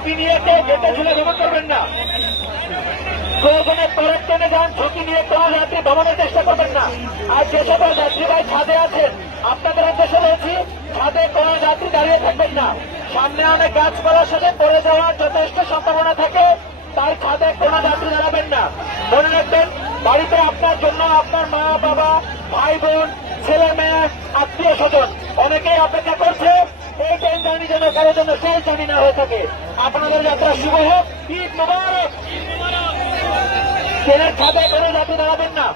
ঝুঁকি নিয়ে কেউ গেটে ঝুলে ভ্রমণ করবেন না। প্রয়োজনে পরের ট্রেনে যান, ঝুঁকি নিয়ে কোনো যাত্রী ভ্রমণের চেষ্টা করবেন না। আর যে সকল যাত্রী ভাই ছাদে আছেন, আপনাদের উদ্দেশ্য রয়েছে, ছাদে কোনো যাত্রী দাঁড়িয়ে থাকবেন না। সামনে অনেক গাছপালার সাথে পড়ে যাওয়ার যথেষ্ট সম্ভাবনা থাকে, তাই ছাদে কোনো যাত্রী দাঁড়াবেন না। মনে রাখবেন, বাড়িতে আপনার জন্য আপনার মা, বাবা, ভাই, বোন, ছেলে, মেয়ে আত্মীয় স্বজন অনেকেই অপেক্ষা করছে এই ট্রেন জার্নি যেন কারোর জন্য শেষ জার্নি না হয়ে থাকে। আপনাদের যাত্রা শুভ হোক। ঈদ মুবারক। ট্রেনের ছাদে কোনো যাত্রী দাঁড়াবেন না।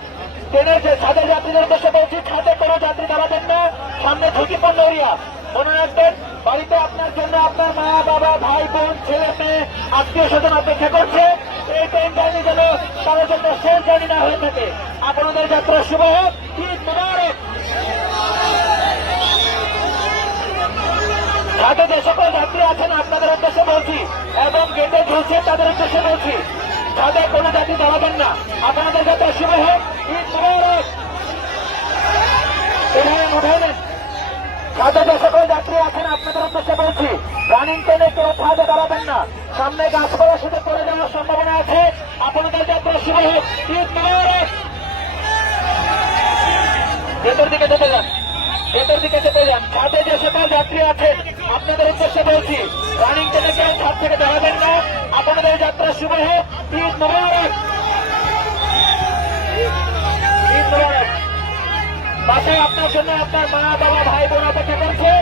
ট্রেনের যে ছাদে যাত্রীদের উদ্দেশ্যে বলছি, ছাদে কোনো যাত্রী দাঁড়াবেন না। সামনে ঝুঁকিপূর্ণ এরিয়া। মনে রাখবেন, বাড়িতে আপনার জন্য আপনার মা, বাবা, ভাই, বোন, ছেলে, মেয়ে, আত্মীয় স্বজন অপেক্ষা করছে। এই ট্রেন জার্নি যেন কারোর জন্য জার্নি না হয়ে থাকে। আপনাদের যাত্রা শুভ হোক। ঈদ মুবারক। ছাদে যে সকল যাত্রী আছেন, আপনাদের উদ্দেশ্যে বলছি, এবং গেটে ঝুলছে তাদের উদ্দেশ্যে বলছি ছাদে কোনো যাত্রী দাঁড়াবেন না। আপনাদের যাত্রা শুভ হোক ভেতর দিকে যেতে যান। ভেতর দিকে যেতে যান। ছাদে যে সকল যাত্রী আছেন আপনাদের উদ্দেশ্যে বলছি রানিং থেকে কেউ ছাদ থেকে দাঁড়াবেন না। আপনাদের যাত্রা শুভ হোক। ঈদ মোবারক। ঈদ মোবারক। বাসায় আপনার জন্য আপনার মা, বাবা, ভাই, বোন অপেক্ষা করছে।